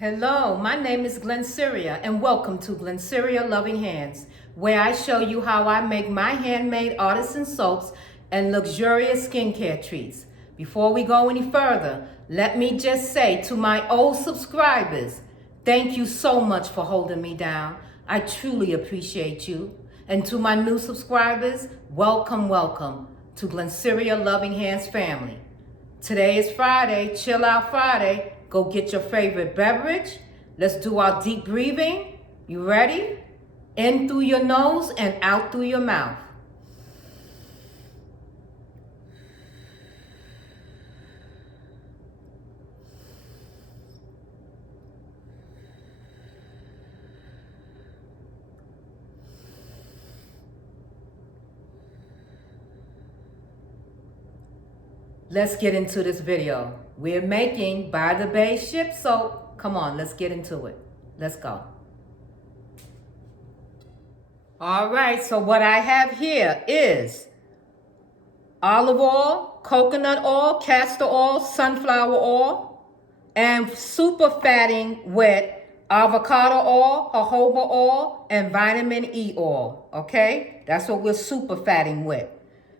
Hello, my name is Glennceria and welcome to Glennceria Loving Hands, where I show you how I make my handmade artisan soaps and luxurious skincare treats. Before we go any further, let me just say to my old subscribers, thank you so much for holding me down. I truly appreciate you. And to my new subscribers, welcome to Glennceria Loving Hands family. Today is Friday, Chill Out Friday. Go get your favorite beverage. Let's do our deep breathing. You ready? In through your nose and out through your mouth. Let's get into this video. We're making By the Bay ship soap. Come on, let's get into it. Let's go. All right, so what I have here is olive oil, coconut oil, castor oil, sunflower oil, and super fatting with avocado oil, jojoba oil, and vitamin E oil, okay? That's what we're super fatting with.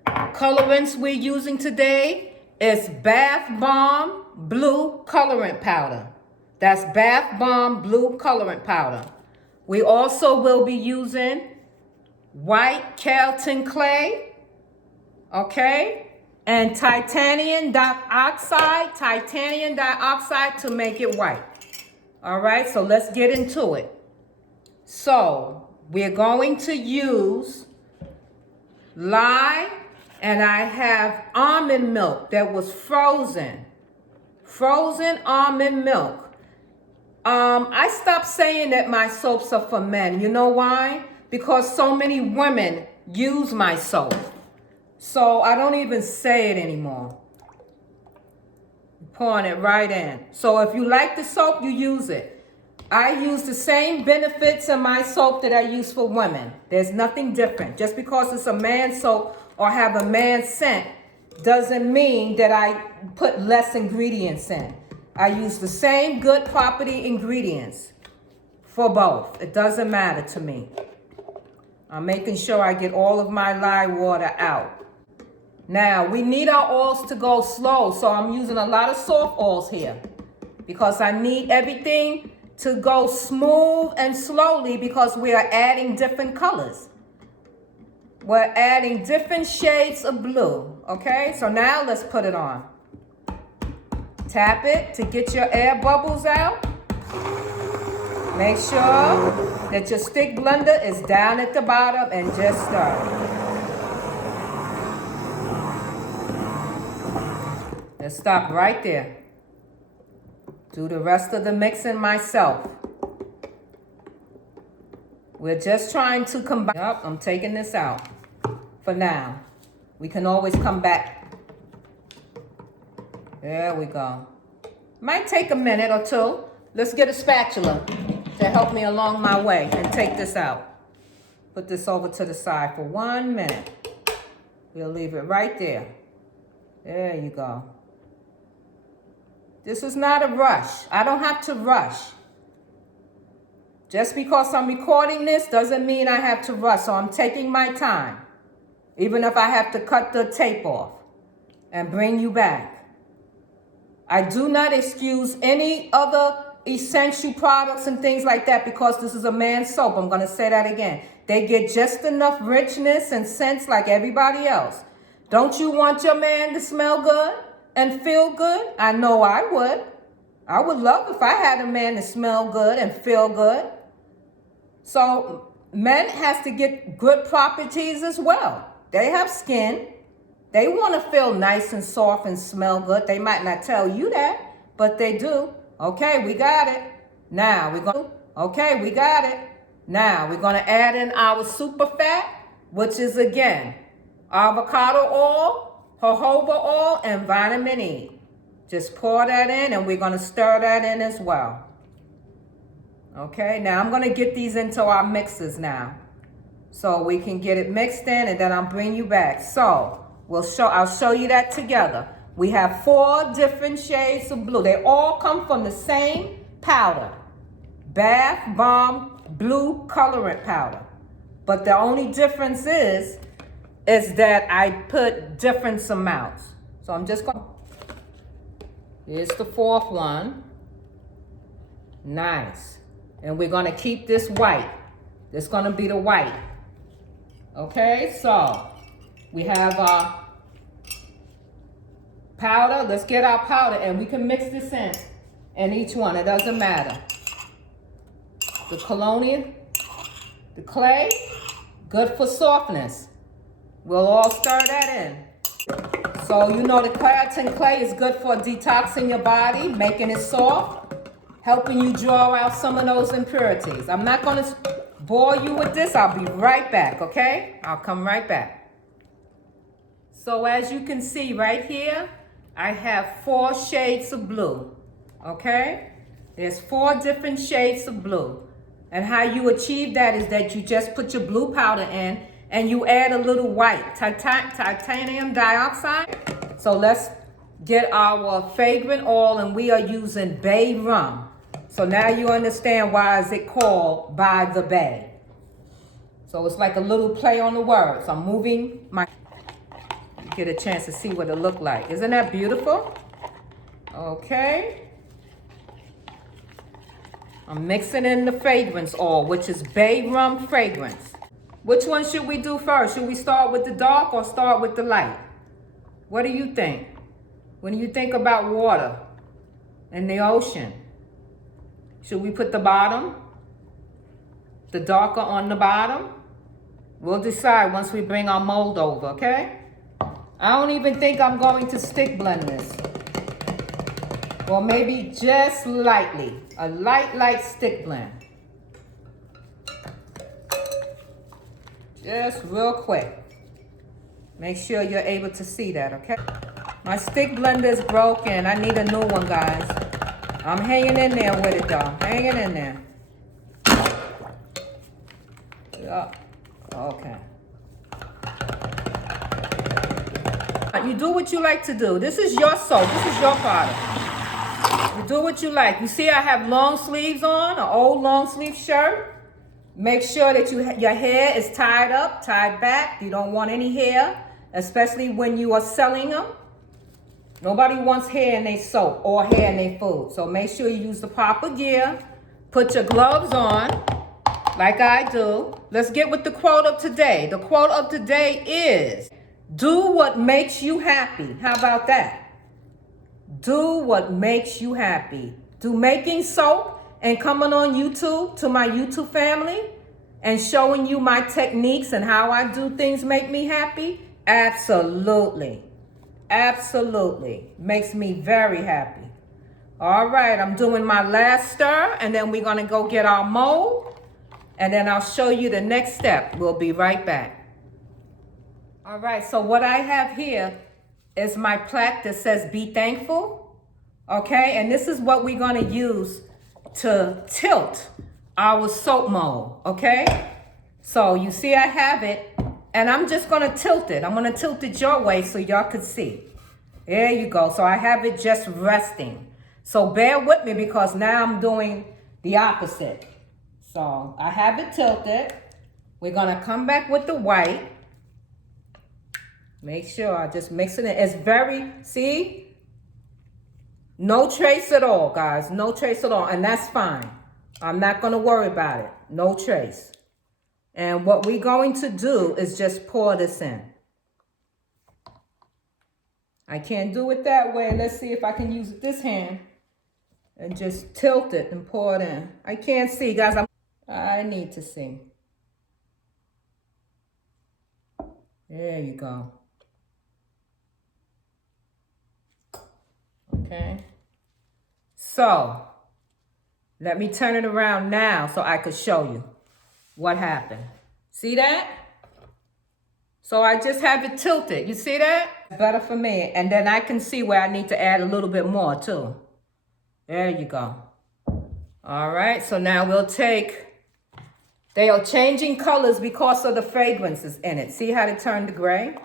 Colorants we're using today is Bath Bomb Blue Colorant Powder. That's Bath Bomb Blue Colorant Powder. We also will be using white Carlton clay, okay? And titanium dioxide to make it white. All right, so let's get into it. So we're going to use lye, and I have almond milk that was frozen almond milk. I stopped saying that my soaps are for men. You know why? Because so many women use my soap. So I don't even say it anymore. Pouring it right in. So if you like the soap, you use it. I use the same benefits in my soap that I use for women. There's nothing different. Just because it's a man's soap or have a man's scent doesn't mean that I put less ingredients in. I use the same good property ingredients for both. It doesn't matter to me. I'm making sure I get all of my lye water out. Now, we need our oils to go slow, so I'm using a lot of soft oils here because I need everything to go smooth and slowly because we are adding different colors. We're adding different shades of blue, okay? So now let's put it on. Tap it to get your air bubbles out. Make sure that your stick blender is down at the bottom and just stir. Let's stop right there. Do the rest of the mixing myself. We're just trying to combine. Yep, I'm taking this out for now. We can always come back. There we go. Might take a minute or two. Let's get a spatula to help me along my way and take this out. Put this over to the side for 1 minute. We'll leave it right there. There you go. This is not a rush. I don't have to rush. Just because I'm recording this doesn't mean I have to rush, so I'm taking my time. Even if I have to cut the tape off and bring you back. I do not excuse any other essential products and things like that because this is a man's soap. I'm going to say that again. They get just enough richness and scents like everybody else. Don't you want your man to smell good and feel good? I know I would. I would love if I had a man to smell good and feel good. So men has to get good properties as well. They have skin. They want to feel nice and soft and smell good. They might not tell you that, but they do. Okay, we got it. Now we're going to add in our super fat, which is again, avocado oil, jojoba oil, and vitamin E. Just pour that in and we're going to stir that in as well. Okay, now I'm going to get these into our mixers now. So we can get it mixed in and then I'll bring you back. So I'll show you that together. We have 4 different shades of blue. They all come from the same powder. Bath Bomb Blue Colorant Powder. But the only difference is that I put different amounts. So I'm just going, here's the fourth one. Nice. And we're going to keep this white. This is going to be the white. Okay, so we have our powder. Let's get our powder and we can mix this in each one. It doesn't matter. The colonial, the clay, good for softness. We'll all stir that in. So you know the keratin clay is good for detoxing your body, making it soft, helping you draw out some of those impurities. I'm not going to bore you with this. I'll be right back, okay? I'll come right back. So as you can see right here, I have 4 shades of blue, okay? There's 4 different shades of blue. And how you achieve that is that you just put your blue powder in and you add a little white, titanium dioxide. So let's get our fragrant oil, and we are using bay rum. So now you understand why is it called By the Bay. So it's like a little play on the words. I'm moving my, you get a chance to see what it looked like. Isn't that beautiful? Okay. I'm mixing in the fragrance oil, which is bay rum fragrance. Which one should we do first? Should we start with the dark or start with the light? What do you think? When you think about water and the ocean, should we put the bottom, the darker on the bottom? We'll decide once we bring our mold over, okay? I don't even think I'm going to stick blend this. Or maybe just lightly, a light stick blend. Just real quick. Make sure you're able to see that, okay? My stick blender is broken. I need a new one, guys. I'm hanging in there with it, though. Hanging in there. Yeah. Okay. You do what you like to do. This is your soap. This is your product. You do what you like. You see I have long sleeves on, an old long sleeve shirt. Make sure that your hair is tied up, tied back. You don't want any hair, especially when you are selling them. Nobody wants hair in their soap or hair in their food. So make sure you use the proper gear. Put your gloves on, like I do. Let's get with the quote of today. The quote of today is, do what makes you happy. How about that? Do what makes you happy. Do making soap and coming on YouTube to my YouTube family and showing you my techniques and how I do things make me happy? Absolutely. Absolutely. Makes me very happy. All right, I'm doing my last stir, and then we're going to go get our mold, and then I'll show you the next step. We'll be right back. All right, so what I have here is my plaque that says be thankful. Okay, and this is what we're going to use to tilt our soap mold. Okay, so you see I have it, and I'm just going to tilt it. I'm going to tilt it your way so y'all could see. There you go. So I have it just resting. So bear with me because now I'm doing the opposite. So I have it tilted. We're going to come back with the white. Make sure I just mix it in. It's very, see? No trace at all, guys. No trace at all. And that's fine. I'm not going to worry about it. No trace. And what we're going to do is just pour this in. I can't do it that way. Let's see if I can use this hand and just tilt it and pour it in. I can't see, guys. I need to see. There you go. Okay. So, let me turn it around now so I could show you what happened. See that? So I just have it tilted. You see that? Better for me. And then I can see where I need to add a little bit more too. There you go. All right, so now we'll take, they are changing colors because of the fragrances in it. See how they turned to gray?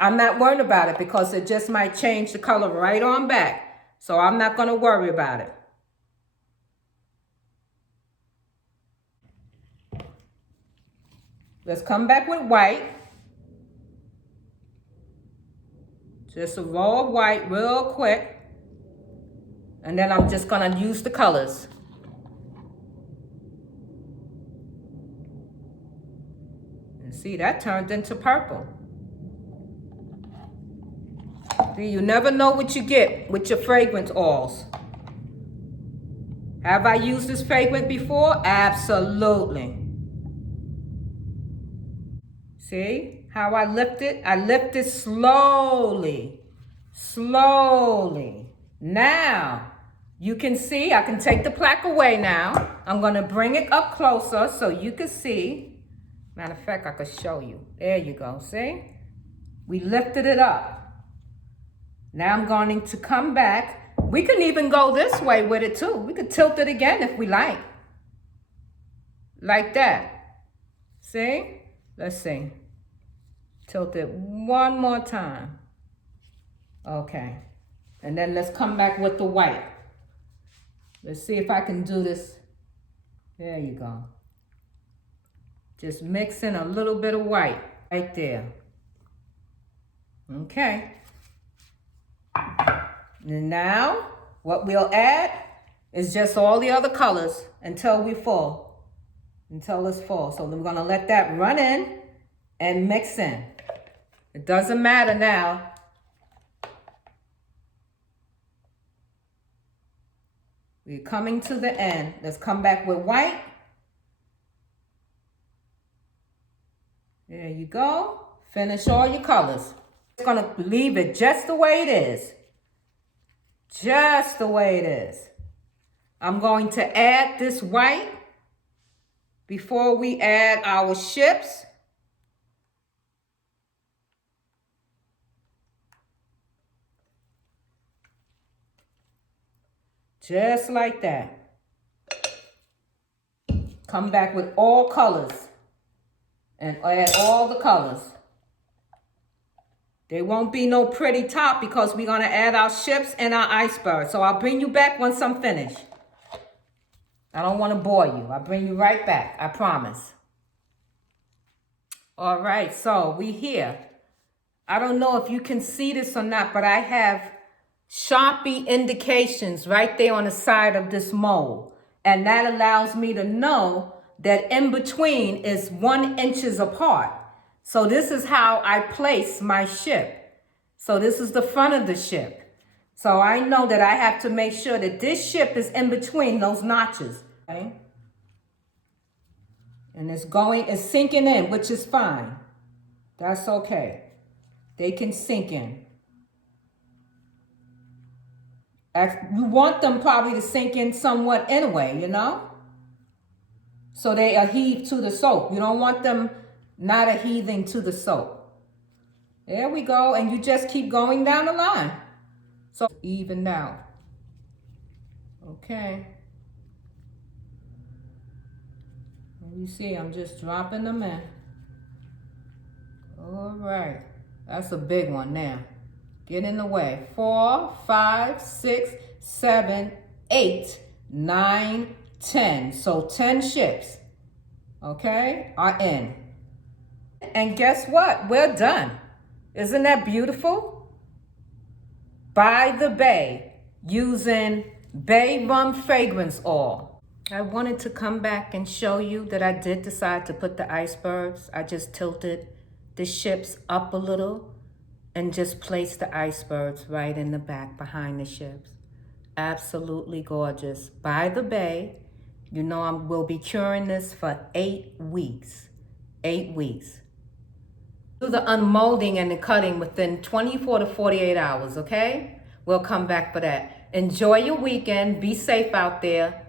I'm not worried about it because it just might change the color right on back. So I'm not going to worry about it. Let's come back with white. Just a roll of white real quick. And then I'm just gonna use the colors. And see, that turned into purple. See, you never know what you get with your fragrance oils. Have I used this fragrance before? Absolutely. See how I lift it? I lift it slowly, slowly. Now, you can see, I can take the plaque away now. I'm gonna bring it up closer so you can see. Matter of fact, I could show you. There you go, see? We lifted it up. Now I'm going to come back. We can even go this way with it too. We could tilt it again if we like. Like that. See? Let's see. Tilt it one more time. Okay. And then let's come back with the white. Let's see if I can do this. There you go. Just mix in a little bit of white right there. Okay. And now, what we'll add is just all the other colors until we full. Until it's full. So we're gonna let that run in and mix in. It doesn't matter now. We're coming to the end. Let's come back with white. There you go. Finish all your colors. Just gonna leave it just the way it is. Just the way it is. I'm going to add this white before we add our ships. Just like that. Come back with all colors and add all the colors. There won't be no pretty top because we're gonna add our ships and our iceberg. So I'll bring you back once I'm finished. I don't wanna bore you. I'll bring you right back, I promise. All right, so we here. I don't know if you can see this or not, but I have Sharpie indications right there on the side of this mold. And that allows me to know that in between is 1 inch apart. So this is how I place my ship. So this is the front of the ship. So I know that I have to make sure that this ship is in between those notches. Okay? And it's sinking in, which is fine. That's okay. They can sink in. You want them probably to sink in somewhat anyway, you know? So they adhere to the soap. You don't want them not adhering to the soap. There we go. And you just keep going down the line. So even out. Okay. And you see, I'm just dropping them in. All right. That's a big one now. Get in the way. 4, 5, 6, 7, 8, 9, 10. So 10 ships, okay, are in. And guess what? We're done. Isn't that beautiful? By the Bay, using Bay Rum Fragrance Oil. I wanted to come back and show you that I did decide to put the icebergs. I just tilted the ships up a little and just placed the icebergs right in the back behind the ships. Absolutely gorgeous. By the Bay, you know we'll be curing this for 8 weeks. 8 weeks. Do the unmolding and the cutting within 24 to 48 hours, okay? We'll come back for that. Enjoy your weekend. Be safe out there.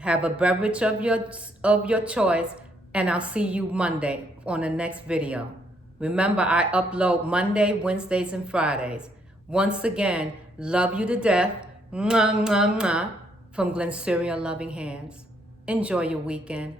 Have a beverage of your choice, and I'll see you Monday on the next video. Remember, I upload Monday, Wednesdays, and Fridays. Once again, love you to death. Mwah, mwah, mwah. From Glennceria Loving Hands. Enjoy your weekend.